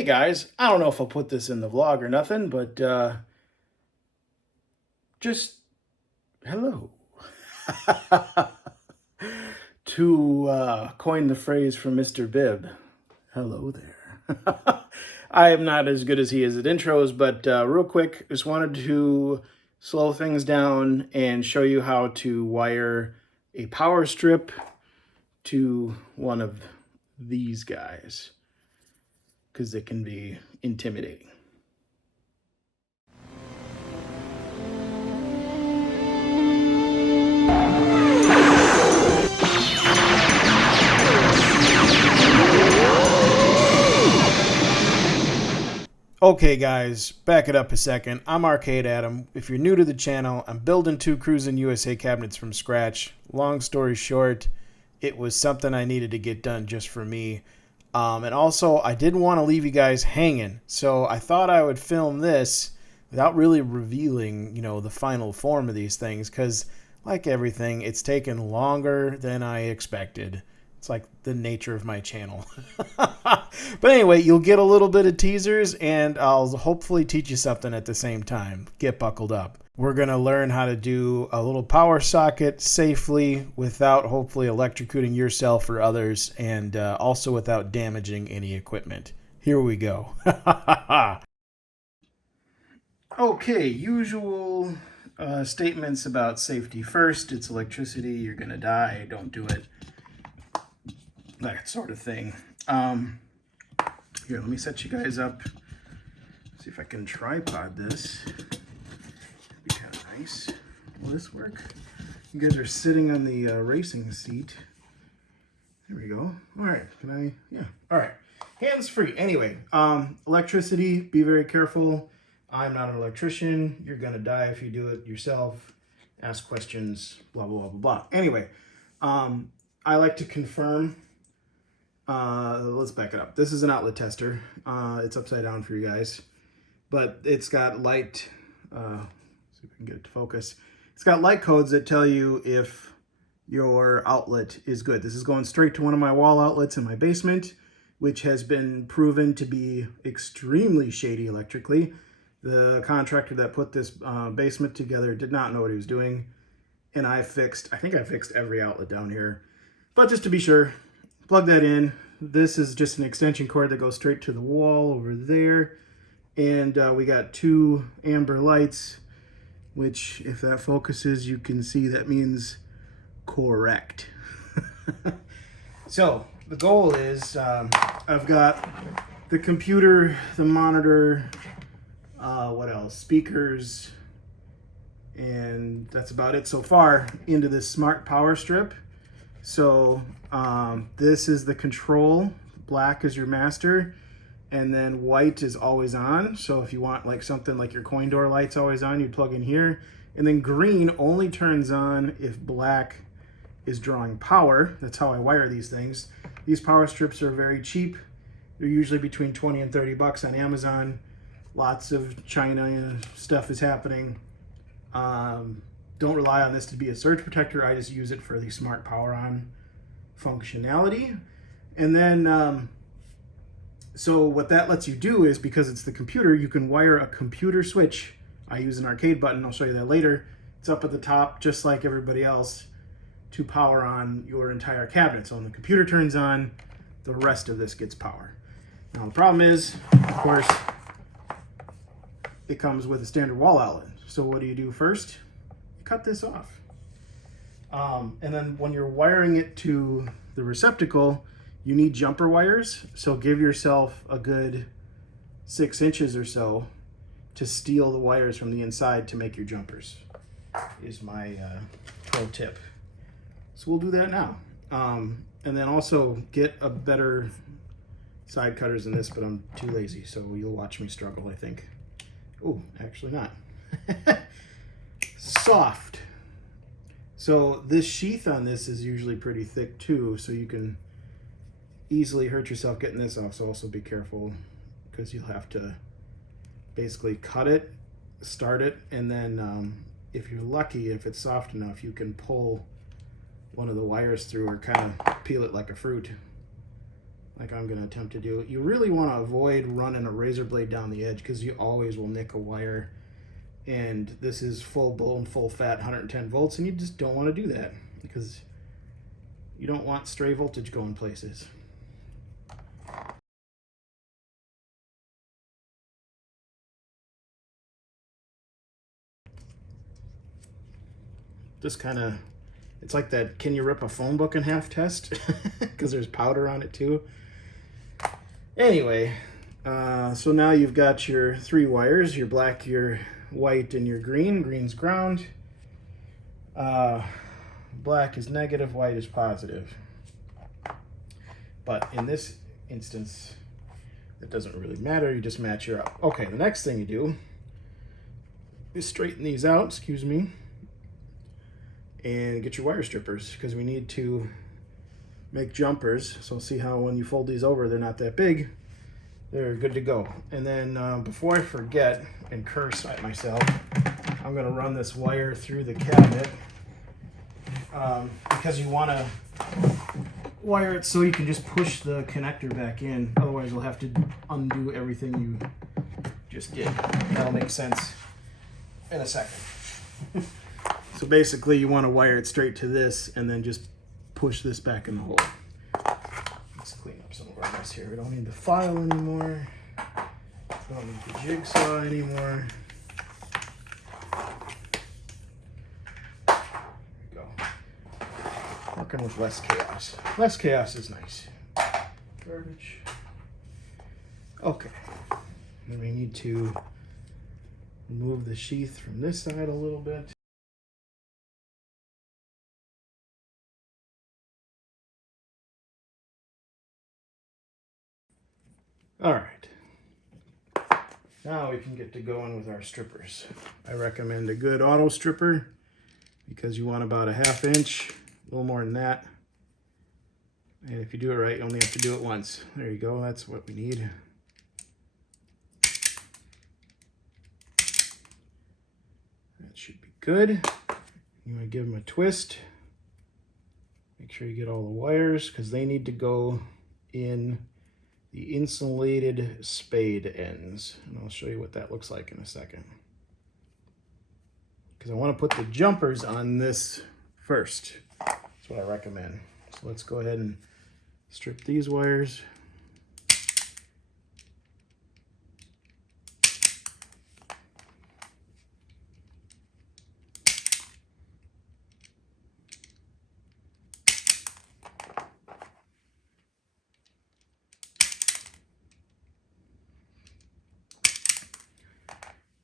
Hey guys, I don't know if I'll put this in the vlog or nothing, but just hello. To coin the phrase from Mr. Bibb, hello there. I am not as good as he is at intros, but real quick, just wanted to slow things down and show you how to wire a power strip to one of these guys, because it can be intimidating. Okay guys, back it up a second. I'm Arcade Adam. If you're new to the channel, I'm building 2 Cruis'n USA cabinets from scratch. Long story short, it was something I needed to get done just for me. And also, I didn't want to leave you guys hanging, so I thought I would film this without really revealing, the final form of these things, because like everything, it's taken longer than I expected. It's like the nature of my channel. But anyway, you'll get a little bit of teasers, and I'll hopefully teach you something at the same time. Get buckled up. We're going to learn how to do a little power socket safely without hopefully electrocuting yourself or others, and also without damaging any equipment. Here we go. Okay, usual statements about safety first. It's electricity. You're going to die. Don't do it. That sort of thing. Here, let me set you guys up. See if I can tripod this. That'd be kind of nice. Will this work? You guys are sitting on the racing seat. There we go. All right, can I? Yeah. All right. Hands free. Anyway, electricity, be very careful. I'm not an electrician. You're gonna die if you do it yourself. Ask questions, blah, blah, blah, blah, blah. Anyway, I like to confirm. Let's back it up. This is an outlet tester. It's upside down for you guys, but it's got light, see if we can get it to focus. It's got light codes that tell you if your outlet is good. This is going straight to one of my wall outlets in my basement, which has been proven to be extremely shady electrically. The contractor that put this basement together did not know what he was doing, and I think I fixed every outlet down here. But just to be sure, plug that in. This is just an extension cord that goes straight to the wall over there. And we got 2 amber lights, which if that focuses, you can see that means correct. So the goal is I've got the computer, the monitor, what else? Speakers, and that's about it so far into this smart power strip. So this is the control. Black is your master, and then white is always on. So if you want like something like your coin door light's always on, you'd plug in here. And then green only turns on if black is drawing power. That's how I wire these things. These power strips are very cheap. They're usually between 20 and 30 bucks on Amazon. Lots of China stuff is happening. Don't rely on this to be a surge protector. I just use it for the smart power on functionality. And then, so what that lets you do is, because it's the computer, you can wire a computer switch. I use an arcade button. I'll show you that later. It's up at the top, just like everybody else, to power on your entire cabinet. So when the computer turns on, the rest of this gets power. Now the problem is, of course, it comes with a standard wall outlet. So what do you do first? Cut this off. And then when you're wiring it to the receptacle, you need jumper wires. So give yourself a good 6 inches or so to steal the wires from the inside to make your jumpers, is my pro tip. So we'll do that now. And then also get a better side cutters than this, but I'm too lazy, so you'll watch me struggle, I think. Oh, actually not. Soft. So this sheath on this is usually pretty thick too, so you can easily hurt yourself getting this off. So also be careful, because you'll have to basically cut it, start it, and then if you're lucky, if it's soft enough, you can pull one of the wires through or kind of peel it like a fruit, like I'm going to attempt to do. You really want to avoid running a razor blade down the edge because you always will nick a wire. And this is full blown, full fat 110 volts, and you just don't want to do that because you don't want stray voltage going places. This kind of, it's like that can you rip a phone book in half test because there's powder on it too. Anyway, so now you've got your 3 wires, your black, your white, and your green. Green's ground. Black is negative, white is positive. But in this instance, it doesn't really matter. You just match your up. Okay, the next thing you do is straighten these out, excuse me, and get your wire strippers because we need to make jumpers. So see how when you fold these over, they're not that big. They're good to go. And then before I forget and curse at myself, I'm going to run this wire through the cabinet because you want to wire it so you can just push the connector back in. Otherwise, you'll have to undo everything you just did. That'll make sense in a second. So basically, you want to wire it straight to this and then just push this back in the hole. Let's clean up some of our mess here. We don't need the file anymore. We don't need the jigsaw anymore. There we go. Working with less chaos. Less chaos is nice. Garbage. Okay. Then we need to remove the sheath from this side a little bit. All right, now we can get to going with our strippers. I recommend a good auto stripper because you want about a 1/2 inch, a little more than that. And if you do it right, you only have to do it once. There you go, that's what we need. That should be good. You want to give them a twist. Make sure you get all the wires because they need to go in the insulated spade ends. And I'll show you what that looks like in a second. Because I want to put the jumpers on this first. That's what I recommend. So let's go ahead and strip these wires.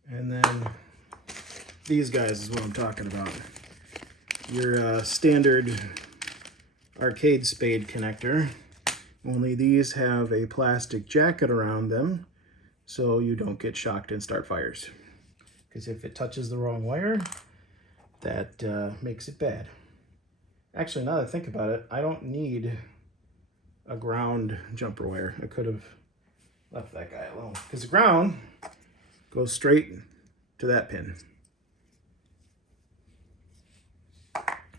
And then these guys is what I'm talking about. Your standard arcade spade connector, only these have a plastic jacket around them so you don't get shocked and start fires. Because if it touches the wrong wire, that makes it bad. Actually, now that I think about it, I don't need a ground jumper wire. I could have left that guy alone because the ground goes straight to that pin.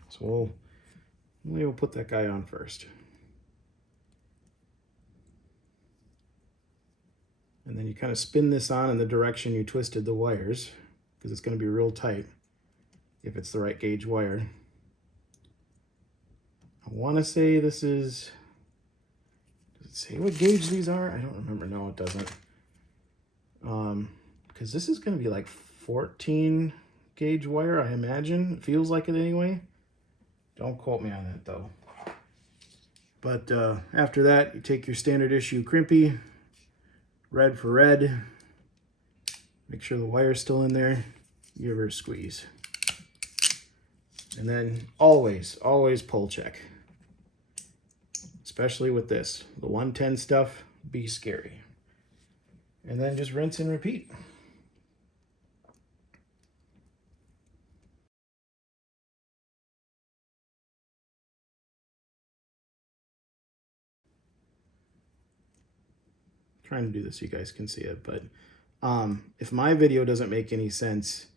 So we'll put that guy on first. And then you kind of spin this on in the direction you twisted the wires because it's going to be real tight if it's the right gauge wire. I want to say this is, does it say what gauge these are? I don't remember. No, it doesn't. Because this is going to be like 14 gauge wire, I imagine. It feels like it anyway. Don't quote me on that though. But after that, you take your standard issue crimpy, red for red. Make sure the wire's still in there. Give her a squeeze. And then always pull check. Especially with this. The 110 stuff, be scary. And then just rinse and repeat. Trying to do this so you guys can see it, but if my video doesn't make any sense,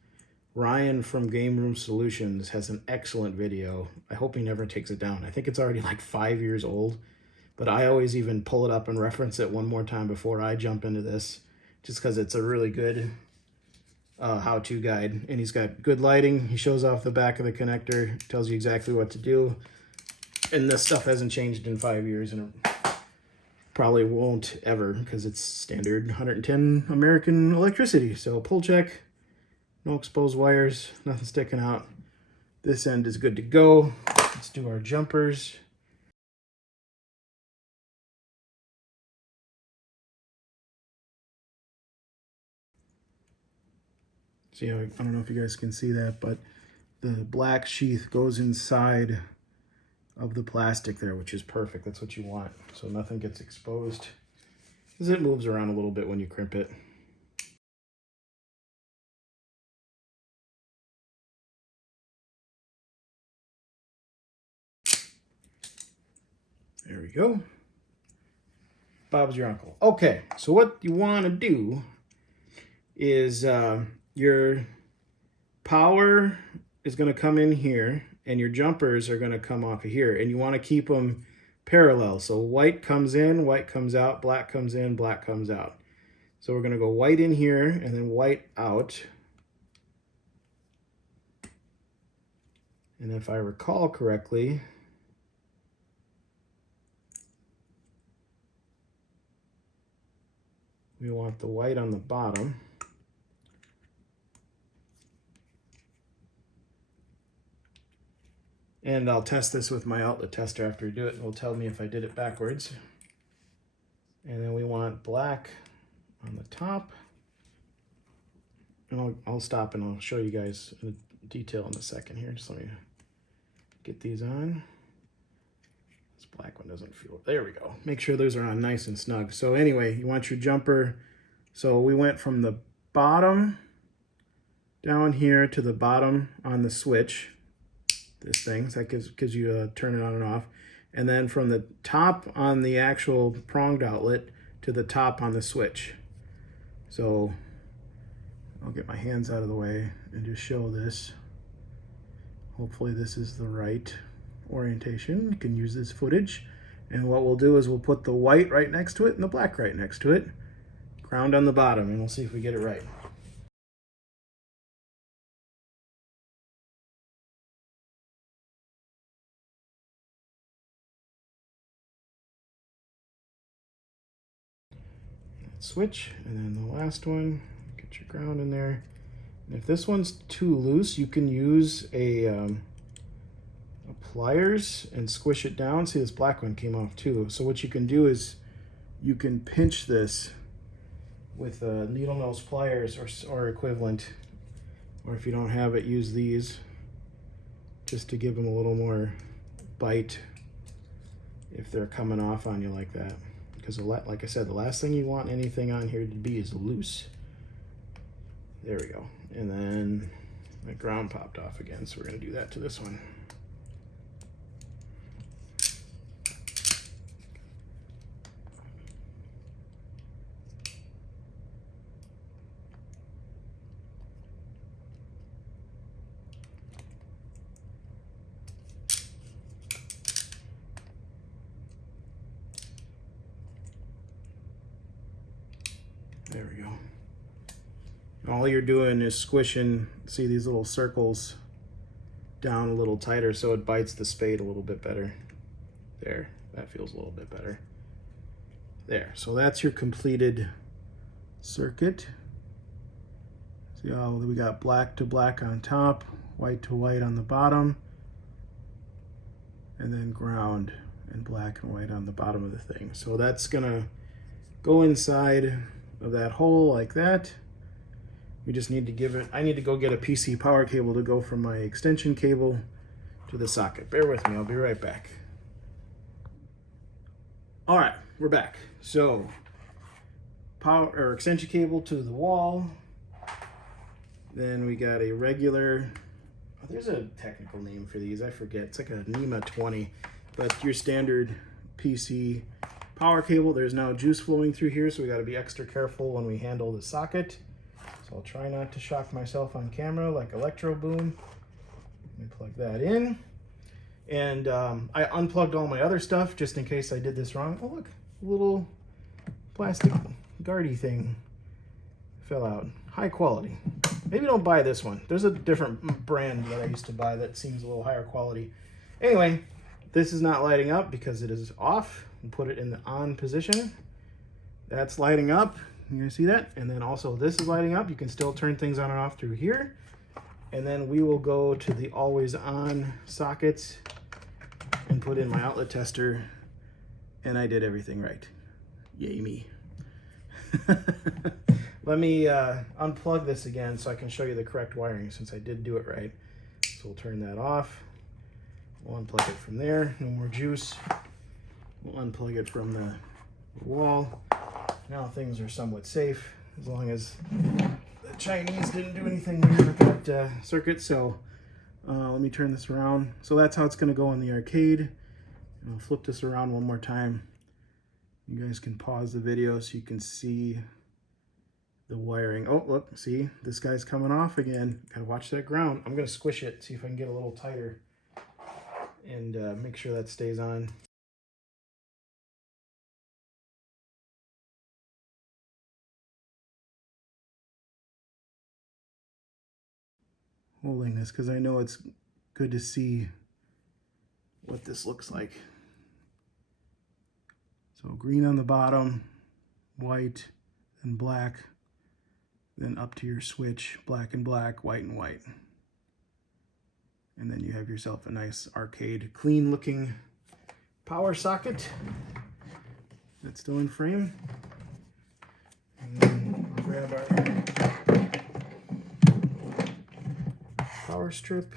Ryan from Game Room Solutions has an excellent video. I hope he never takes it down. I think it's already like 5 years old, but I always even pull it up and reference it one more time before I jump into this, just because it's a really good how-to guide. And he's got good lighting. He shows off the back of the connector, tells you exactly what to do. And this stuff hasn't changed in 5 years, and it probably won't ever, because it's standard 110 American electricity. So pull check, no exposed wires, nothing sticking out. This end is good to go. Let's do our jumpers. See, I don't know if you guys can see that, but the black sheath goes inside of the plastic there, which is perfect. That's what you want, so nothing gets exposed, because it moves around a little bit when you crimp it. There we go. Bob's your uncle. Okay, so what you want to do is your power is going to come in here, and your jumpers are going to come off of here, and you want to keep them parallel. So white comes in, white comes out, black comes in, black comes out. So we're going to go white in here and then white out. And if I recall correctly, we want the white on the bottom. And I'll test this with my outlet tester after we do it, and it'll tell me if I did it backwards. And then we want black on the top. And I'll stop and I'll show you guys in detail in a second here. Just let me get these on. This black one doesn't feel, there we go. Make sure those are on nice and snug. So anyway, you want your jumper. So we went from the bottom down here to the bottom on the switch. This thing, so that gives you a turn it on and off. And then from the top on the actual pronged outlet to the top on the switch. So I'll get my hands out of the way and just show this. Hopefully this is the right orientation. You can use this footage. And what we'll do is we'll put the white right next to it and the black right next to it. Ground on the bottom, and we'll see if we get it right. Switch, and then the last one, get your ground in there. And if this one's too loose, you can use a pliers and squish it down. See, this black one came off too. So what you can do is you can pinch this with needle nose pliers or equivalent, or if you don't have it, use these just to give them a little more bite if they're coming off on you like that. Because like I said, the last thing you want anything on here to be is loose. There we go. And then my ground popped off again, so we're going to do that to this one. There we go. All you're doing is squishing, see these little circles down a little tighter so it bites the spade a little bit better. There, that feels a little bit better. There, so that's your completed circuit. See how we got black to black on top, white to white on the bottom, and then ground and black and white on the bottom of the thing. So that's gonna go inside of that hole like that. We just need to give it, I need to go get a PC power cable to go from my extension cable to the socket. Bear with me, I'll be right back. All right, we're back. So power or extension cable to the wall. Then we got a regular, there's a technical name for these, I forget. It's like a NEMA 20, but your standard PC power cable. There's now juice flowing through here, so we got to be extra careful when we handle the socket. So I'll try not to shock myself on camera like Electro Boom. Let me plug that in. And I unplugged all my other stuff just in case I did this wrong. Oh look, a little plastic guardy thing fell out. High quality. Maybe don't buy this one. There's a different brand that I used to buy that seems a little higher quality. Anyway, this is not lighting up because it is off. And put it in the on position. That's lighting up. You gonna see that? And then also this is lighting up. You can still turn things on and off through here. And then we will go to the always on sockets and put in my outlet tester. And I did everything right. Yay me. Let me unplug this again so I can show you the correct wiring since I did do it right. So we'll turn that off. We'll unplug it from there. No more juice. We'll unplug it from the wall. Now things are somewhat safe as long as the Chinese didn't do anything weird with that circuit. So let me turn this around. So that's how it's going to go in the arcade. And I'll flip this around one more time. You guys can pause the video so you can see the wiring. Oh, look, see, this guy's coming off again. Gotta watch that ground. I'm gonna squish it, see if I can get a little tighter and make sure that stays on. Holding this because I know it's good to see what this looks like. So green on the bottom, white and black, then up to your switch, black and black, white and white. And then you have yourself a nice arcade, clean looking power socket that's still in frame. And then we'll grab our power strip,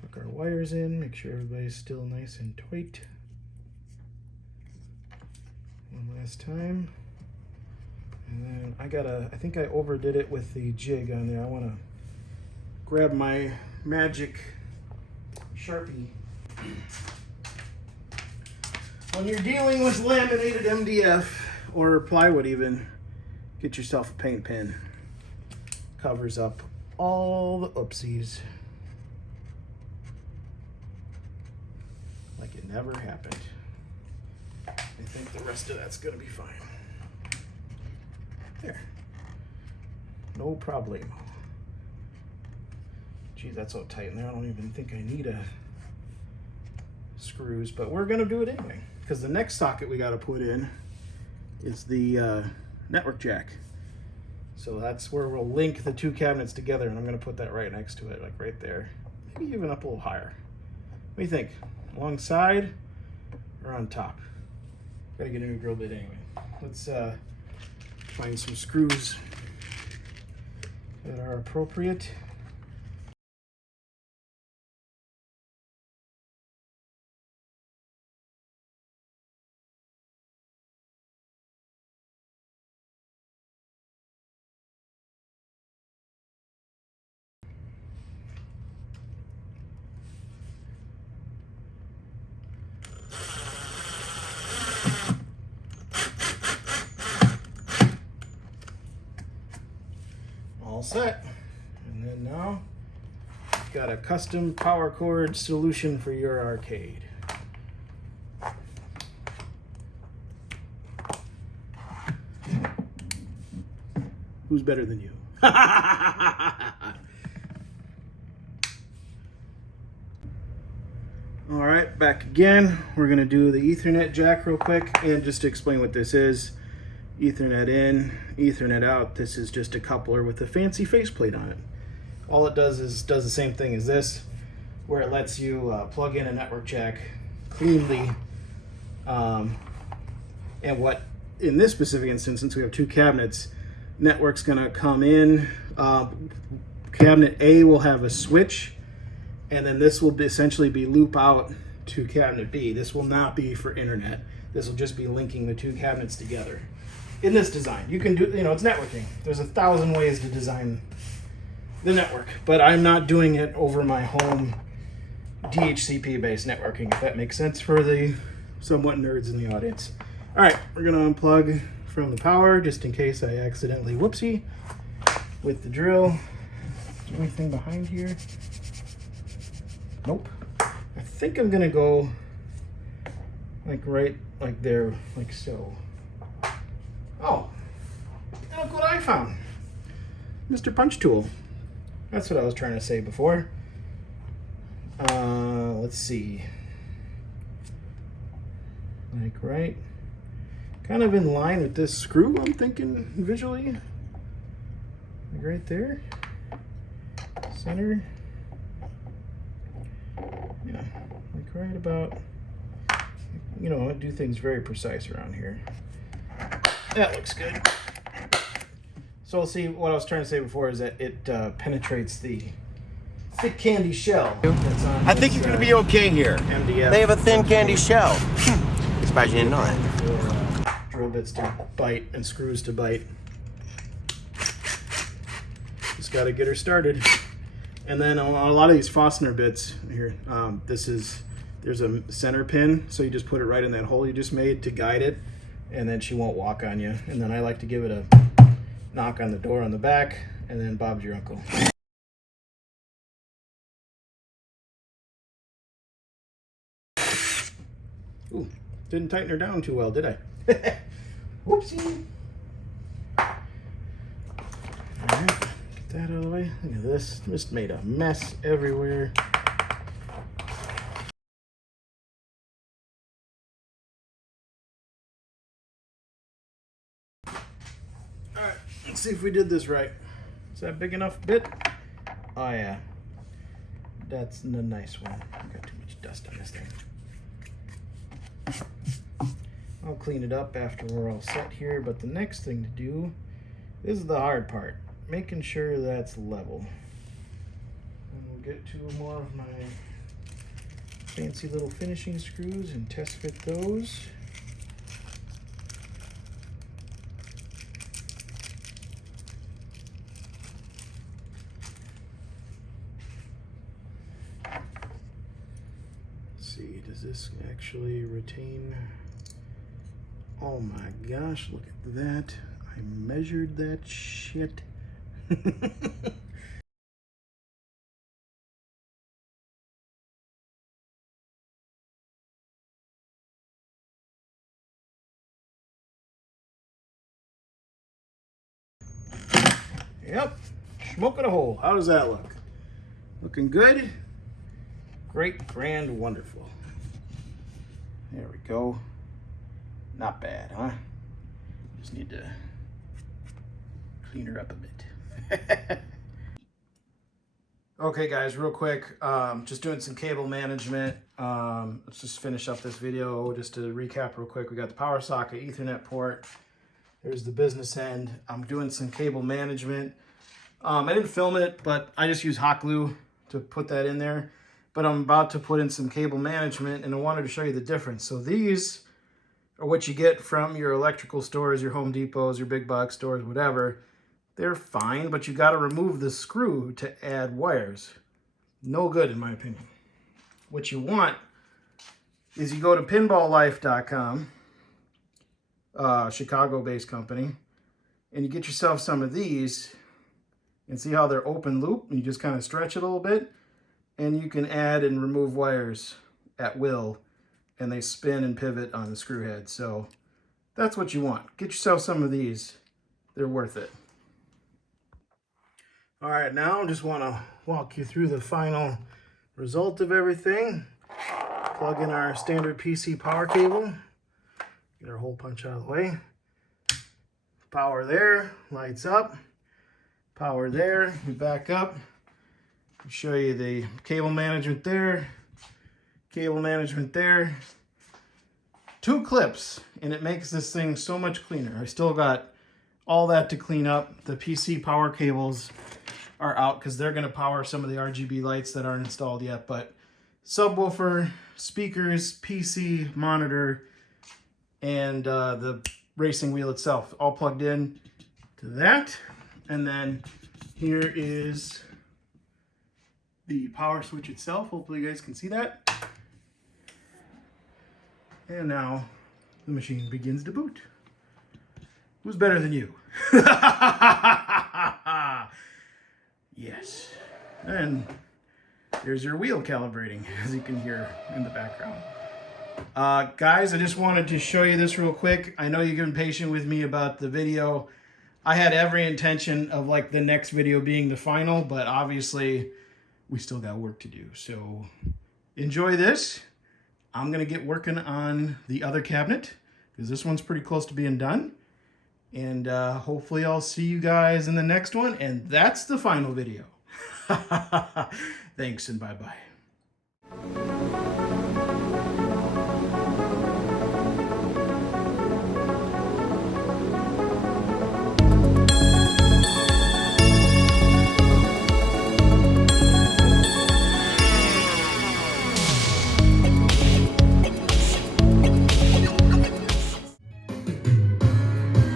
tuck our wires in, make sure everybody's still nice and tight. One last time. And then I think I overdid it with the jig on there. I want to grab my magic Sharpie. When you're dealing with laminated MDF or plywood even, get yourself a paint pen. Covers up all the oopsies. Like it never happened. I think the rest of that's gonna be fine. There. No problemo. Geez, that's so tight in there. I don't even think I need screws, but we're gonna do it anyway. Because the next socket we gotta put in is the network jack. So that's where we'll link the two cabinets together, and I'm gonna put that right next to it, like right there. Maybe even up a little higher. What do you think? Alongside or on top? Gotta get a new drill bit anyway. Let's find some screws that are appropriate. All set. And then now you've got a custom power cord solution for your arcade. Who's better than you? All right, back again. We're gonna do the Ethernet jack real quick, and just to explain what this is. Ethernet in, Ethernet out. This is just a coupler with a fancy faceplate on it. All it does is does the same thing as this, where it lets you plug in a network jack cleanly. And what, in this specific instance, since we have two cabinets, network's gonna come in. Cabinet A will have a switch, and then this will essentially be loop out to cabinet B. This will not be for internet. This will just be linking the two cabinets together. In this design, you can do, it's networking. There's 1,000 ways to design the network, but I'm not doing it over my home DHCP-based networking, if that makes sense for the somewhat nerds in the audience. All right, we're gonna unplug from the power just in case I accidentally whoopsie with the drill. Is there anything behind here? Nope. think I'm gonna go like right like there, like so. Oh, and look what I found. Mr. Punch Tool. That's what I was trying to say before. Let's see. Like right, kind of in line with this screw, I'm thinking visually. Like right there. Center. Yeah, like right about, you know, I do things very precise around here. That looks good. So we'll see, what I was trying to say before is that it penetrates the thick candy shell that's on I think you're going to be okay here. MDF. They have a thin candy shell. Surprised you didn't know that. For, drill bits to bite and screws to bite. Just got to get her started. And then on a lot of these Fastener bits here, there's a center pin, so you just put it right in that hole you just made to guide it, and then she won't walk on you. And then I like to give it a knock on the door on the back, and then Bob's your uncle. Ooh, didn't tighten her down too well, did I? Whoopsie. Alright, get that out of the way. Look at this, just made a mess everywhere. Alright, let's see if we did this right. Is that big enough bit? Oh yeah. That's the nice one. Got too much dust on this thing. I'll clean it up after we're all set here, but the next thing to do, this is the hard part, making sure that's level. And we'll get to more of my fancy little finishing screws and test fit those. Let's see, does this actually retain? Oh my gosh, look at that. I measured that shit. Yep, smoking a hole. How does that look? Looking good? Great, grand, wonderful. There we go. Not bad, huh? Just need to clean her up a bit. Okay guys, real quick, just doing some cable management. Let's just finish up this video. Just to recap real quick, we got the power socket, Ethernet port. There's the business end. I'm doing some cable management. I didn't film it, but I just use hot glue to put that in there. But I'm about to put in some cable management, and I wanted to show you the difference. So these are what you get from your electrical stores, your Home Depots, your big box stores, whatever. They're fine, but you got to remove the screw to add wires. No good, in my opinion. What you want is you go to pinballlife.com, Chicago-based company, and you get yourself some of these, and see how they're open loop, and you just kind of stretch it a little bit, and you can add and remove wires at will, and they spin and pivot on the screw head. So that's what you want. Get yourself some of these. They're worth it. All right, now I just want to walk you through the final result of everything. Plug in our standard PC power cable. Get our hole punch out of the way. Power there, lights up. Power there, we back up. Show you the cable management there. Cable management there. 2 clips, and it makes this thing so much cleaner. I still got all that to clean up. The PC power cables are out because they're going to power some of the RGB lights that aren't installed yet. But subwoofer, speakers, PC, monitor, and the racing wheel itself all plugged in to that. And then here is the power switch itself. Hopefully you guys can see that. And now the machine begins to boot. Who's better than you? Yes. And There's your wheel calibrating, as you can hear in the background. Guys, I just wanted to show you this real quick. I know you've been patient with me about the video. I had every intention of like the next video being the final, but obviously we still got work to do. So enjoy this. I'm gonna get working on the other cabinet because this one's pretty close to being done. And hopefully I'll see you guys in the next one. And that's the final video. Thanks and bye-bye.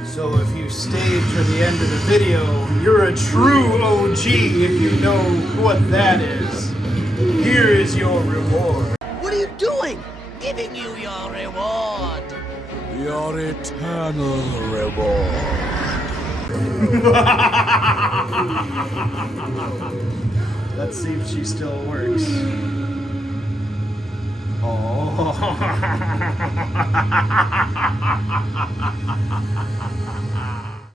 So if you stayed to the end of the video, you're a true OG if you know what that is. Here is your reward. What are you doing? Giving you your reward. Your eternal reward. Let's see if she still works. Oh.